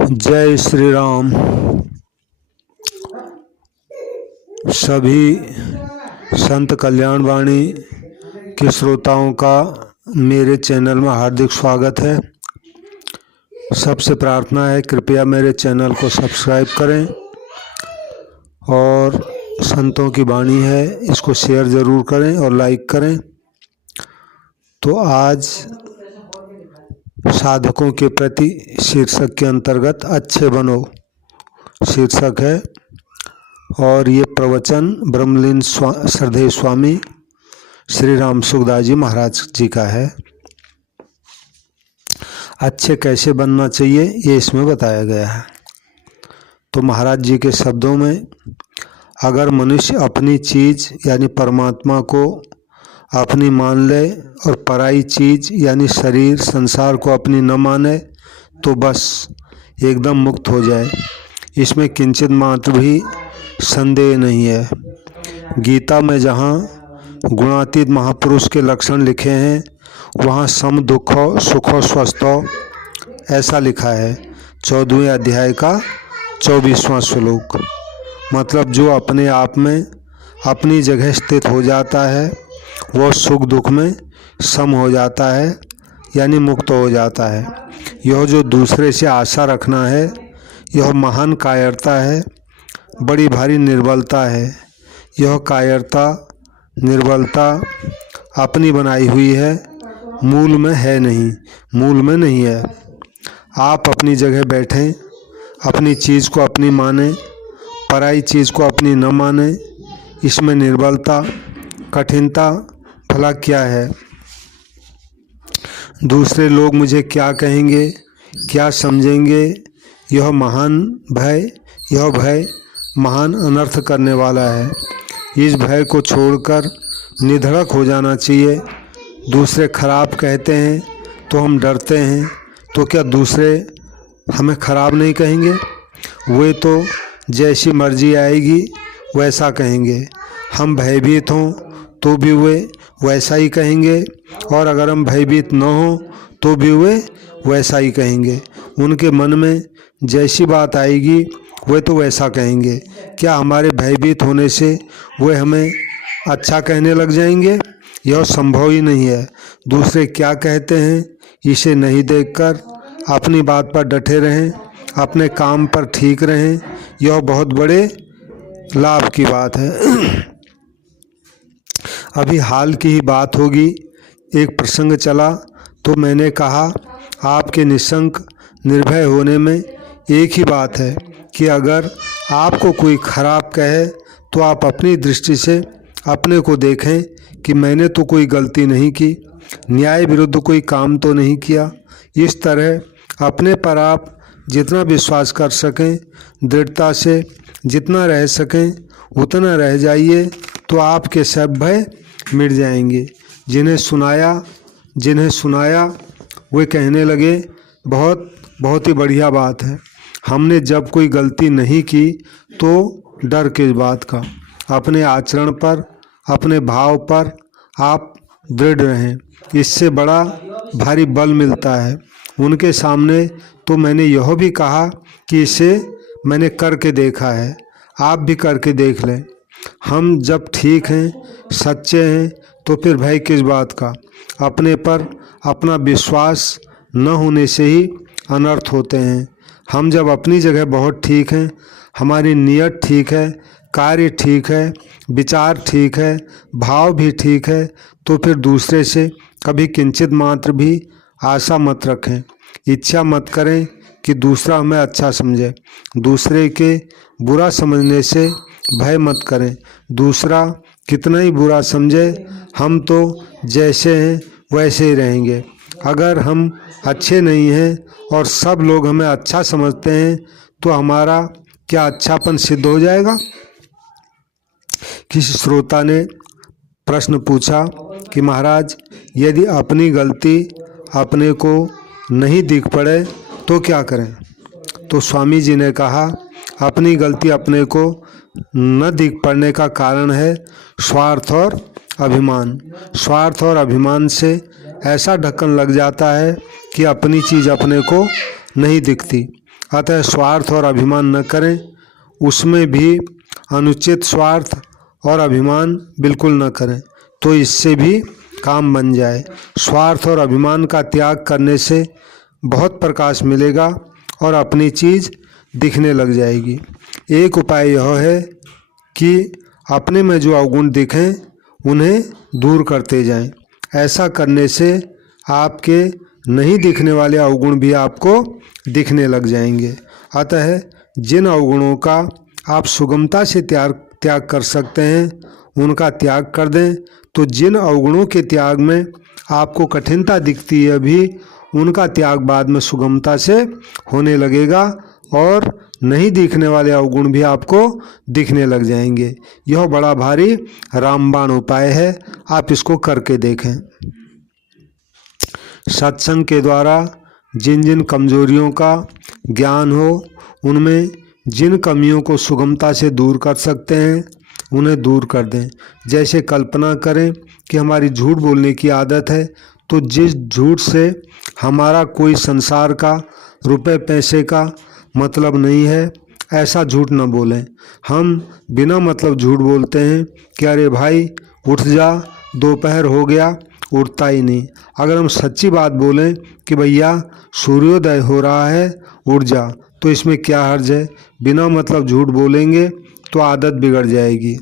जय श्री राम। सभी संत कल्याण वाणी के श्रोताओं का मेरे चैनल में हार्दिक स्वागत है। सबसे प्रार्थना है कृपया मेरे चैनल को सब्सक्राइब करें और संतों की वाणी है इसको शेयर ज़रूर करें और लाइक करें। तो आज साधकों के प्रति शीर्षक के अंतर्गत अच्छे बनो शीर्षक है और ये प्रवचन ब्रह्मलीन श्रद्धेय स्वामी श्री राम सुखदास जी महाराज जी का है। अच्छे कैसे बनना चाहिए ये इसमें बताया गया है। तो महाराज जी के शब्दों में, अगर मनुष्य अपनी चीज़ यानी परमात्मा को अपनी मान ले और पराई चीज़ यानी शरीर संसार को अपनी न माने तो बस एकदम मुक्त हो जाए। इसमें किंचित मात्र भी संदेह नहीं है। गीता में जहाँ गुणातीत महापुरुष के लक्षण लिखे हैं वहाँ सम दुखो सुखो स्वस्थो ऐसा लिखा है। 14वें अध्याय का 24वां श्लोक। मतलब जो अपने आप में अपनी जगह स्थित हो जाता है वो सुख दुख में सम हो जाता है यानी मुक्त हो जाता है। यह जो दूसरे से आशा रखना है यह महान कायरता है, बड़ी भारी निर्बलता है। यह कायरता निर्बलता अपनी बनाई हुई है, मूल में है नहीं, मूल में नहीं है। आप अपनी जगह बैठें, अपनी चीज़ को अपनी माने, पराई चीज़ को अपनी न माने, इसमें निर्बलता कठिनता भला क्या है। दूसरे लोग मुझे क्या कहेंगे, क्या समझेंगे, यह महान भय, यह भय महान अनर्थ करने वाला है। इस भय को छोड़कर निधड़क हो जाना चाहिए। दूसरे खराब कहते हैं तो हम डरते हैं, तो क्या दूसरे हमें खराब नहीं कहेंगे? वे तो जैसी मर्जी आएगी वैसा कहेंगे। हम भयभीत हों तो भी वे वैसा ही कहेंगे और अगर हम भयभीत न हों तो भी वे वैसा ही कहेंगे। उनके मन में जैसी बात आएगी वे तो वैसा कहेंगे। क्या हमारे भयभीत होने से वे हमें अच्छा कहने लग जाएंगे? यह संभव ही नहीं है। दूसरे क्या कहते हैं इसे नहीं देखकर अपनी बात पर डटे रहें, अपने काम पर ठीक रहें, यह बहुत बड़े लाभ की बात है। अभी हाल की ही बात होगी, एक प्रसंग चला तो मैंने कहा आपके निशंक निर्भय होने में एक ही बात है कि अगर आपको कोई खराब कहे तो आप अपनी दृष्टि से अपने को देखें कि मैंने तो कोई गलती नहीं की, न्याय विरुद्ध कोई काम तो नहीं किया। इस तरह अपने पर आप जितना विश्वास कर सकें, दृढ़ता से जितना रह सकें उतना रह जाइए तो आपके सब भय मिट जाएंगे। जिन्हें सुनाया वे कहने लगे बहुत ही बढ़िया बात है। हमने जब कोई गलती नहीं की तो डर किस बात का। अपने आचरण पर, अपने भाव पर आप दृढ़ रहें, इससे बड़ा भारी बल मिलता है। उनके सामने तो मैंने यह भी कहा कि इसे मैंने करके देखा है, आप भी करके देख लें। हम जब ठीक हैं, सच्चे हैं तो फिर भय किस बात का। अपने पर अपना विश्वास न होने से ही अनर्थ होते हैं। हम जब अपनी जगह बहुत ठीक हैं, हमारी नीयत ठीक है, कार्य ठीक है, विचार ठीक है, भाव भी ठीक है, तो फिर दूसरे से कभी किंचित मात्र भी आशा मत रखें। इच्छा मत करें कि दूसरा हमें अच्छा समझे। दूसरे के बुरा समझने से भय मत करें। दूसरा कितना ही बुरा समझे, हम तो जैसे हैं वैसे ही रहेंगे। अगर हम अच्छे नहीं हैं और सब लोग हमें अच्छा समझते हैं तो हमारा क्या अच्छापन सिद्ध हो जाएगा? किसी श्रोता ने प्रश्न पूछा कि महाराज यदि अपनी गलती अपने को नहीं दिख पड़े तो क्या करें? तो स्वामी जी ने कहा अपनी गलती अपने को न दिख पड़ने का कारण है स्वार्थ और अभिमान। स्वार्थ और अभिमान से ऐसा ढक्कन लग जाता है कि अपनी चीज़ अपने को नहीं दिखती। अतः स्वार्थ और अभिमान न करें, उसमें भी अनुचित स्वार्थ और अभिमान बिल्कुल न करें, तो इससे भी काम बन जाए। स्वार्थ और अभिमान का त्याग करने से बहुत प्रकाश मिलेगा और अपनी चीज़ दिखने लग जाएगी। एक उपाय यह है कि अपने में जो अवगुण दिखें उन्हें दूर करते जाएं। ऐसा करने से आपके नहीं दिखने वाले अवगुण भी आपको दिखने लग जाएंगे। अतः जिन अवगुणों का आप सुगमता से त्याग कर सकते हैं उनका त्याग कर दें, तो जिन अवगुणों के त्याग में आपको कठिनता दिखती है अभी, उनका त्याग बाद में सुगमता से होने लगेगा और नहीं दिखने वाले अवगुण भी आपको दिखने लग जाएंगे। यह बड़ा भारी रामबाण उपाय है, आप इसको करके देखें। सत्संग के द्वारा जिन जिन कमजोरियों का ज्ञान हो, उनमें जिन कमियों को सुगमता से दूर कर सकते हैं उन्हें दूर कर दें। जैसे कल्पना करें कि हमारी झूठ बोलने की आदत है, तो जिस झूठ से हमारा कोई संसार का रुपए पैसे का मतलब नहीं है, ऐसा झूठ न बोलें। हम बिना मतलब झूठ बोलते हैं कि अरे भाई उठ जा, दोपहर हो गया, उठता ही नहीं। अगर हम सच्ची बात बोलें कि भैया सूर्योदय हो रहा है, उठ जा, तो इसमें क्या हर्ज है। बिना मतलब झूठ बोलेंगे तो आदत बिगड़ जाएगी।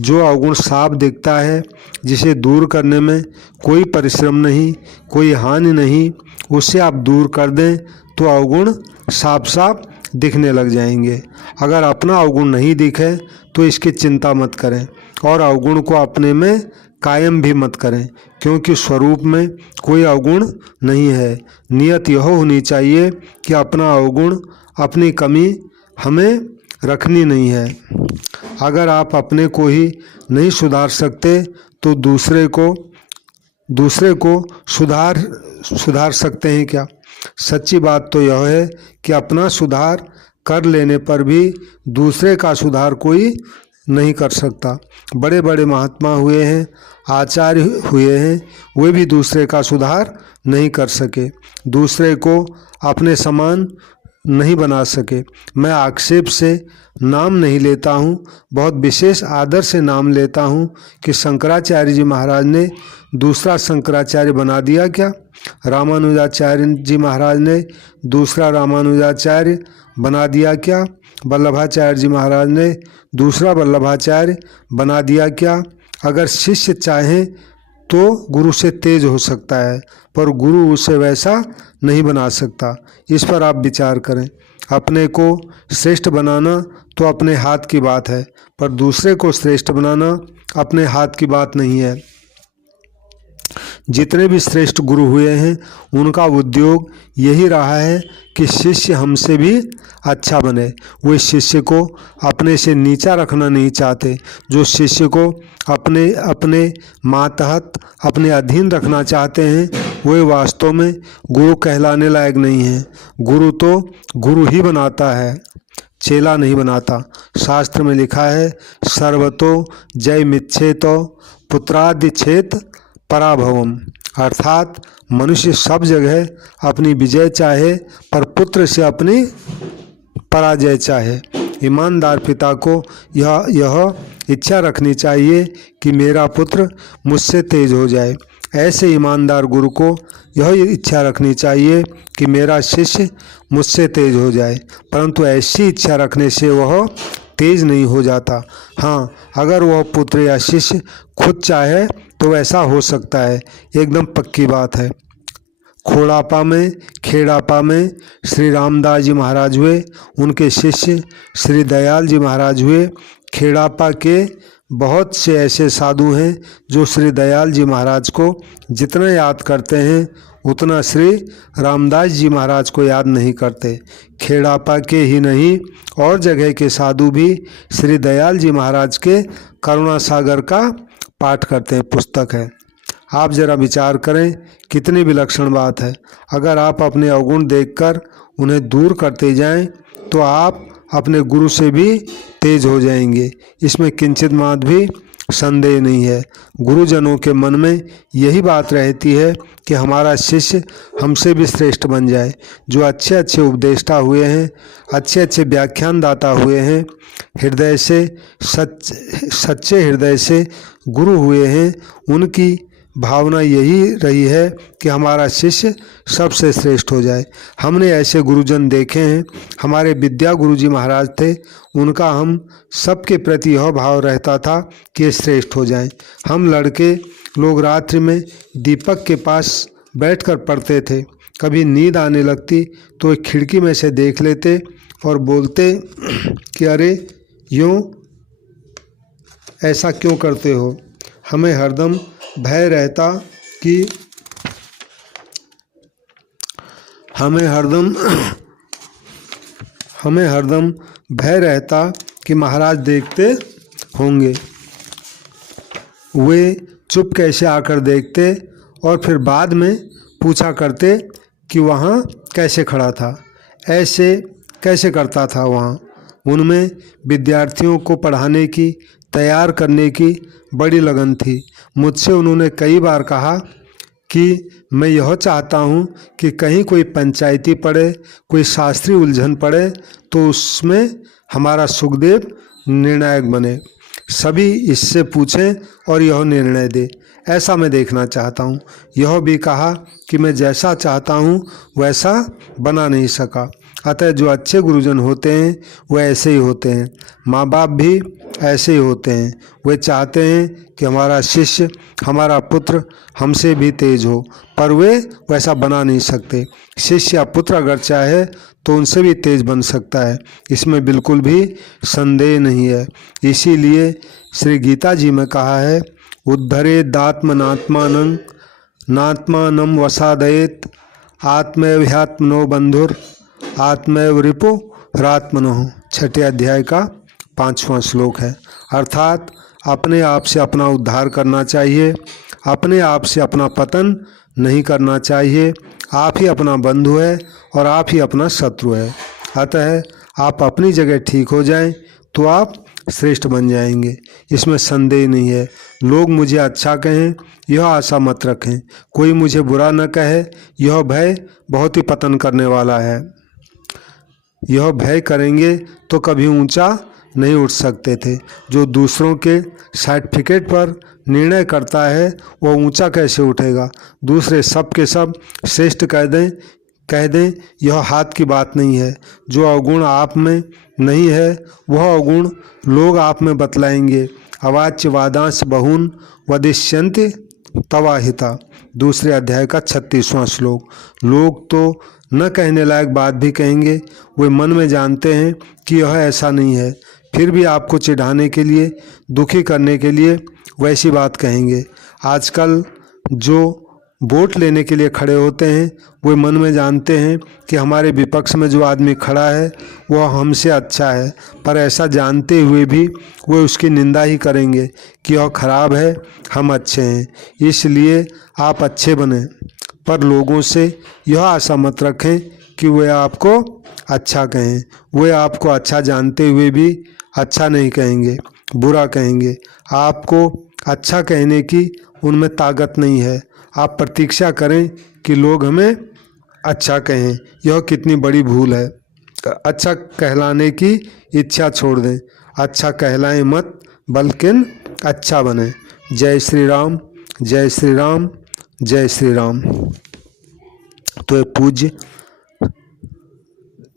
जो अवगुण साफ दिखता है, जिसे दूर करने में कोई परिश्रम नहीं, कोई हानि नहीं, उससे आप दूर कर दें तो अवगुण साफ साफ दिखने लग जाएंगे। अगर अपना अवगुण नहीं दिखे तो इसकी चिंता मत करें और अवगुण को अपने में कायम भी मत करें, क्योंकि स्वरूप में कोई अवगुण नहीं है। नियत यह होनी चाहिए कि अपना अवगुण, अपनी कमी हमें रखनी नहीं है। अगर आप अपने को ही नहीं सुधार सकते तो दूसरे को सुधार सकते हैं क्या। सच्ची बात तो यह है कि अपना सुधार कर लेने पर भी दूसरे का सुधार कोई नहीं कर सकता। बड़े बड़े महात्मा हुए हैं, आचार्य हुए हैं, वे भी दूसरे का सुधार नहीं कर सके, दूसरे को अपने समान नहीं बना सके। मैं आक्षेप से नाम नहीं लेता हूँ, बहुत विशेष आदर से नाम लेता हूँ कि शंकराचार्य जी महाराज ने दूसरा शंकराचार्य बना दिया क्या? रामानुजाचार्य जी महाराज ने दूसरा रामानुजाचार्य बना दिया क्या? वल्लभाचार्य जी महाराज ने दूसरा वल्लभाचार्य बना दिया क्या? अगर शिष्य चाहें तो गुरु से तेज हो सकता है, पर गुरु उसे वैसा नहीं बना सकता। इस पर आप विचार करें। अपने को श्रेष्ठ बनाना तो अपने हाथ की बात है, पर दूसरे को श्रेष्ठ बनाना अपने हाथ की बात नहीं है। जितने भी श्रेष्ठ गुरु हुए हैं उनका उद्योग यही रहा है कि शिष्य हमसे भी अच्छा बने। वे शिष्य को अपने से नीचा रखना नहीं चाहते। जो शिष्य को अपने मातहत, अपने अधीन रखना चाहते हैं, वे वास्तव में गुरु कहलाने लायक नहीं हैं। गुरु तो गुरु ही बनाता है, चेला नहीं बनाता। शास्त्र में लिखा है, सर्वतो जय मिच्छेतो पुत्रादिच्छेत पराभवम, अर्थात मनुष्य सब जगह अपनी विजय चाहे पर पुत्र से अपनी पराजय चाहे। ईमानदार पिता को यह इच्छा रखनी चाहिए कि मेरा पुत्र मुझसे तेज हो जाए। ऐसे ईमानदार गुरु को यह इच्छा रखनी चाहिए कि मेरा शिष्य मुझसे तेज हो जाए, परंतु ऐसी इच्छा रखने से वह तेज नहीं हो जाता। हाँ, अगर वह पुत्र या शिष्य खुद चाहे तो ऐसा हो सकता है, एकदम पक्की बात है। खोड़ापा में, खेड़ापा में श्री रामदास जी महाराज हुए, उनके शिष्य श्री दयाल जी महाराज हुए। खेड़ापा के बहुत से ऐसे साधु हैं जो श्री दयाल जी महाराज को जितना याद करते हैं उतना श्री रामदास जी महाराज को याद नहीं करते। खेड़ापा के ही नहीं, और जगह के साधु भी श्री दयाल जी महाराज के करुणा सागर का पाठ करते हैं, पुस्तक है। आप जरा विचार करें, कितनी विलक्षण बात है। अगर आप अपने अवगुण देखकर उन्हें दूर करते जाएं तो आप अपने गुरु से भी तेज हो जाएंगे। इसमें किंचित मात्र भी संदेह नहीं है। गुरुजनों के मन में यही बात रहती है कि हमारा शिष्य हमसे भी श्रेष्ठ बन जाए। जो अच्छे अच्छे उपदेष्टा हुए हैं, अच्छे अच्छे व्याख्यानदाता हुए हैं, हृदय से सच्चे हृदय से गुरु हुए हैं, उनकी भावना यही रही है कि हमारा शिष्य सबसे श्रेष्ठ हो जाए। हमने ऐसे गुरुजन देखे हैं। हमारे विद्या गुरुजी महाराज थे, उनका हम सबके प्रति यह भाव रहता था कि ये श्रेष्ठ हो जाएं। हम लड़के लोग रात्रि में दीपक के पास बैठकर पढ़ते थे। कभी नींद आने लगती तो एक खिड़की में से देख लेते और बोलते कि अरे यूँ ऐसा क्यों करते हो। हमें हरदम भय रहता कि हमें हरदम भय रहता कि महाराज देखते होंगे। वे चुप कैसे आकर देखते और फिर बाद में पूछा करते कि वहाँ कैसे खड़ा था, ऐसे कैसे करता था। वहाँ उनमें विद्यार्थियों को पढ़ाने की, तैयार करने की बड़ी लगन थी। मुझसे उन्होंने कई बार कहा कि मैं यह चाहता हूँ कि कहीं कोई पंचायती पड़े, कोई शास्त्रीय उलझन पड़े तो उसमें हमारा सुखदेव निर्णायक बने, सभी इससे पूछें और यह निर्णय दे। ऐसा मैं देखना चाहता हूँ। यह भी कहा कि मैं जैसा चाहता हूँ वैसा बना नहीं सका। अतः जो अच्छे गुरुजन होते हैं वह ऐसे ही होते हैं। माँ बाप भी ऐसे ही होते हैं। वे चाहते हैं कि हमारा शिष्य, हमारा पुत्र हमसे भी तेज हो, पर वे वैसा बना नहीं सकते। शिष्य या पुत्र अगर चाहे तो उनसे भी तेज बन सकता है, इसमें बिल्कुल भी संदेह नहीं है। इसीलिए श्री गीता जी में कहा है, उद्धरेदात्मनात्मानं नात्मानं वसादयेत आत्मैव्यात्मनो बंधुर आत्मैव रिपुरात्मनो। छठे अध्याय का 5वां श्लोक है। अर्थात अपने आप से अपना उद्धार करना चाहिए, अपने आप से अपना पतन नहीं करना चाहिए। आप ही अपना बंधु है और आप ही अपना शत्रु है। अतः आप अपनी जगह ठीक हो जाएं तो आप श्रेष्ठ बन जाएंगे, इसमें संदेह नहीं है। लोग मुझे अच्छा कहें यह आशा मत रखें, कोई मुझे बुरा न कहे यह भय बहुत ही पतन करने वाला है। यह भय करेंगे तो कभी ऊंचा नहीं उठ सकते थे। जो दूसरों के सर्टिफिकेट पर निर्णय करता है वह ऊंचा कैसे उठेगा। दूसरे सब के सब श्रेष्ठ कह दें यह हाथ की बात नहीं है। जो अवगुण आप में नहीं है वह अवगुण लोग आप में बतलाएंगे। अवाच्य वादांश बहून वदिष्यन्ति तवाहिता। दूसरे अध्याय का 36वां श्लोक। लोग तो न कहने लायक बात भी कहेंगे, वे मन में जानते हैं कि यह ऐसा नहीं है, फिर भी आपको चिढ़ाने के लिए, दुखी करने के लिए वैसी बात कहेंगे। आजकल जो वोट लेने के लिए खड़े होते हैं वे मन में जानते हैं कि हमारे विपक्ष में जो आदमी खड़ा है वह हमसे अच्छा है, पर ऐसा जानते हुए भी वे उसकी निंदा ही करेंगे कि यह खराब है, हम अच्छे हैं। इसलिए आप अच्छे बने, पर लोगों से यह आशा मत रखें कि वे आपको अच्छा कहें। वे आपको अच्छा जानते हुए भी अच्छा नहीं कहेंगे, बुरा कहेंगे। आपको अच्छा कहने की उनमें ताकत नहीं है। आप प्रतीक्षा करें कि लोग हमें अच्छा कहें, यह कितनी बड़ी भूल है। अच्छा कहलाने की इच्छा छोड़ दें, अच्छा कहलाएं मत बल्कि अच्छा बने। जय श्री राम, जय श्री राम, जय श्री राम। तो ये पूज्य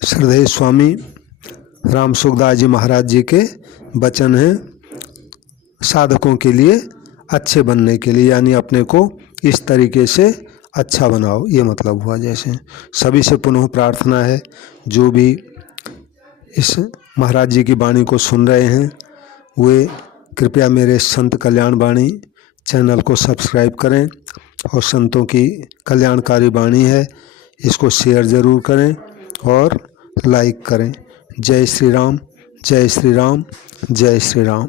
श्रद्धेय स्वामी राम सुखदास जी महाराज जी के वचन हैं साधकों के लिए अच्छे बनने के लिए, यानी अपने को इस तरीके से अच्छा बनाओ, ये मतलब हुआ। जैसे सभी से पुनः प्रार्थना है, जो भी इस महाराज जी की वाणी को सुन रहे हैं वे कृपया मेरे संत कल्याण वाणी चैनल को सब्सक्राइब करें और संतों की कल्याणकारी वाणी है इसको शेयर ज़रूर करें और लाइक करें। जय श्री राम, जय श्री राम, जय श्री राम।